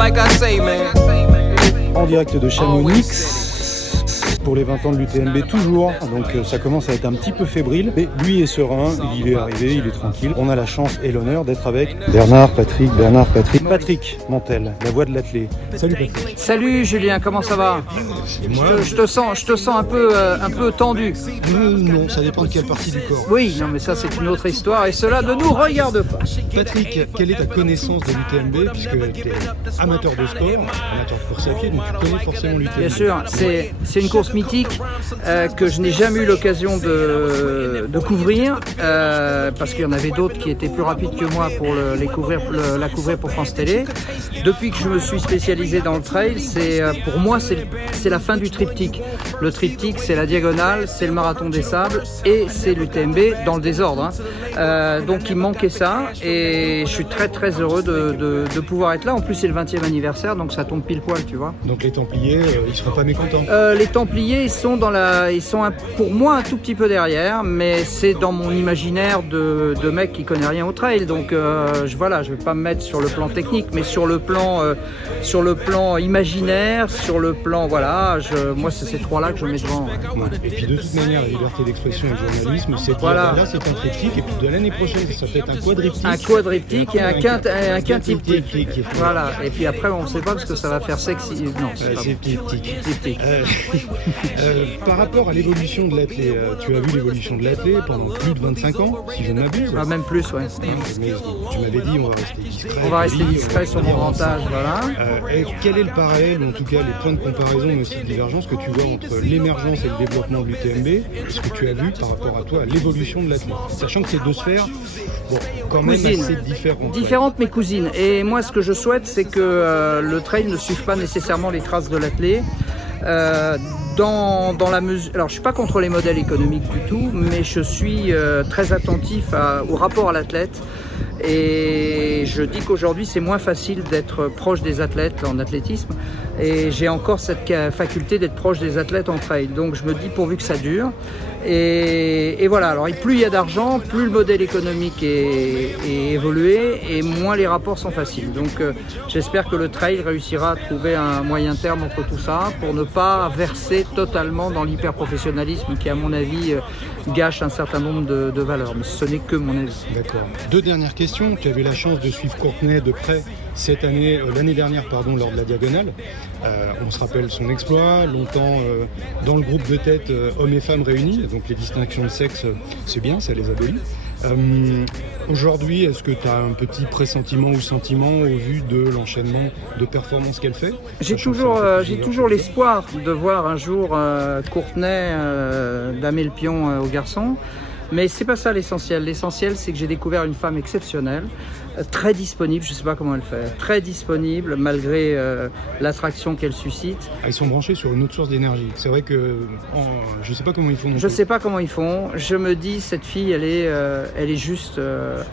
like I say, man. En direct de Chamonix pour les 20 ans de l'UTMB toujours, donc ça commence à être un petit peu fébrile, mais lui est serein, il est arrivé, il est tranquille. On a la chance et l'honneur d'être avec Patrick Montel, la voix de l'athlète. Salut Patrick. Salut Julien, comment ça va? Je te sens un peu tendu. Non, ça dépend de quelle partie du corps. Oui, non mais ça c'est une autre histoire et cela ne nous regarde pas. Patrick, quelle est ta connaissance de l'UTMB, puisque tu es amateur de sport, amateur de course à pied, donc tu connais forcément l'UTMB. Bien sûr, c'est une course mythique que je n'ai jamais eu l'occasion de couvrir parce qu'il y en avait d'autres qui étaient plus rapides que moi pour la couvrir pour France Télé. Depuis que je me suis spécialisé dans le trail, pour moi c'est la fin du triptyque. Le triptyque, c'est la diagonale, c'est le marathon des sables et c'est l'UTMB dans le désordre. Donc il me manquait ça et je suis très très heureux de pouvoir être là. En plus c'est le 20e anniversaire, donc ça tombe pile poil, tu vois. Donc les Templiers, ils seront pas mécontents. Les Templiers, ils sont pour moi un tout petit peu derrière, mais c'est dans mon imaginaire de mec qui connaît rien au trail. Donc je vais pas me mettre sur le plan technique, mais sur le plan imaginaire, sur le plan moi c'est ces trois-là que je mets devant. Ouais. Et puis de toute manière, la liberté d'expression et le journalisme, c'est là c'est un triptyque, et puis de l'année prochaine ça peut être un quadriptyque. Un quadriptyque et un quintiptyque. Voilà. Et puis après on ne sait pas parce que ça va faire sexy. Non, c'est triptyque. Par rapport à l'évolution de l'athlète, tu as vu l'évolution de l'athlète pendant plus de 25 ans, si je ne m'abuse. Même plus, ouais. Mais tu m'avais dit on va rester discret. On va rester discret sur mon grand âge, voilà. Et quel est le parallèle, ou en tout cas les points de comparaison, mais aussi de divergence que tu vois entre l'émergence et le développement de l'UTMB et ce que tu as vu par rapport à toi à l'évolution de l'athlète, sachant que ces deux sphères, quand même assez différentes. Différentes mais cousines. Et moi ce que je souhaite c'est que le trail ne suive pas nécessairement les traces de l'athlète. Dans la mesure, alors je suis pas contre les modèles économiques du tout, mais je suis très attentif au rapport à l'athlète. Et je dis qu'aujourd'hui c'est moins facile d'être proche des athlètes en athlétisme et j'ai encore cette faculté d'être proche des athlètes en trail, donc je me dis pourvu que ça dure et voilà. Alors plus il y a d'argent, plus le modèle économique est évolué et moins les rapports sont faciles, donc j'espère que le trail réussira à trouver un moyen terme entre tout ça pour ne pas verser totalement dans l'hyper-professionnalisme qui à mon avis gâche un certain nombre de valeurs, mais ce n'est que mon avis. D'accord. Deux dernières questions. Tu avais la chance de suivre Courtenay de près l'année dernière lors de la diagonale. On se rappelle son exploit, longtemps dans le groupe de tête hommes et femmes réunis, donc les distinctions de sexe, c'est bien, ça les abolit. Aujourd'hui, est-ce que tu as un petit pressentiment ou sentiment au vu de l'enchaînement de performances qu'elle fait? J'ai toujours l'espoir de voir un jour Courtenay damer le pion aux garçons. Mais c'est pas ça l'essentiel. L'essentiel, c'est que j'ai découvert une femme exceptionnelle, très disponible, je sais pas comment elle fait, très disponible malgré l'attraction qu'elle suscite. Ils sont branchés sur une autre source d'énergie. C'est vrai que je sais pas comment ils font. Je sais pas comment ils font. Je me dis, cette fille, elle est juste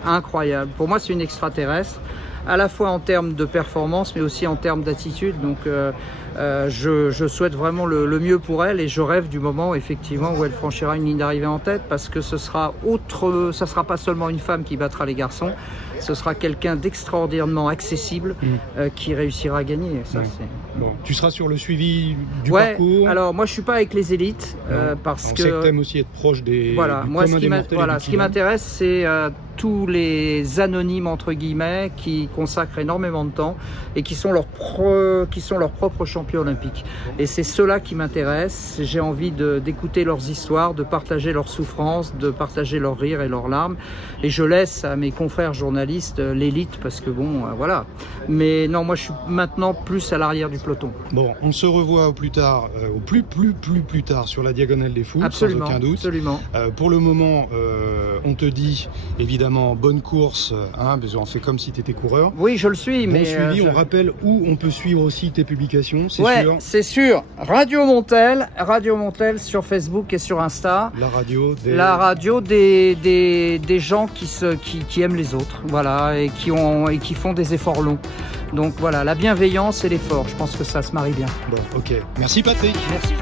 incroyable. Pour moi, c'est une extraterrestre, à la fois en termes de performance, mais aussi en termes d'attitude. Donc je souhaite vraiment le mieux pour elle et je rêve du moment effectivement où elle franchira une ligne d'arrivée en tête, parce que ça sera pas seulement une femme qui battra les garçons, ce sera quelqu'un d'extraordinairement accessible qui réussira à gagner. Ça, bon. Tu seras sur le suivi du parcours. Alors moi je suis pas avec les élites parce que on sait que tu aimes aussi être proche des moi ce qui m'intéresse c'est tous les anonymes entre guillemets qui consacrent énormément de temps et qui sont leurs propres champions olympiques. Et c'est ceux-là qui m'intéressent. J'ai envie d'écouter leurs histoires, de partager leurs souffrances, de partager leurs rires et leurs larmes. Et je laisse à mes confrères journalistes l'élite parce que voilà. Mais non, moi je suis maintenant plus à l'arrière du peloton. Bon, on se revoit au plus tard sur la diagonale des fous, absolument, sans aucun doute. Absolument. Pour le moment, on te dit évidemment bonne course, on fait comme si tu étais coureur. Oui, je le suis, bon mais suivi, on rappelle où on peut suivre aussi tes publications, c'est sûr. C'est sûr. Radio Montel sur Facebook et sur Insta. La radio des gens qui aiment les autres, voilà, et qui font des efforts longs. Donc voilà, la bienveillance et l'effort, je pense que ça se marie bien. Bon, ok. Merci Patrick. Merci.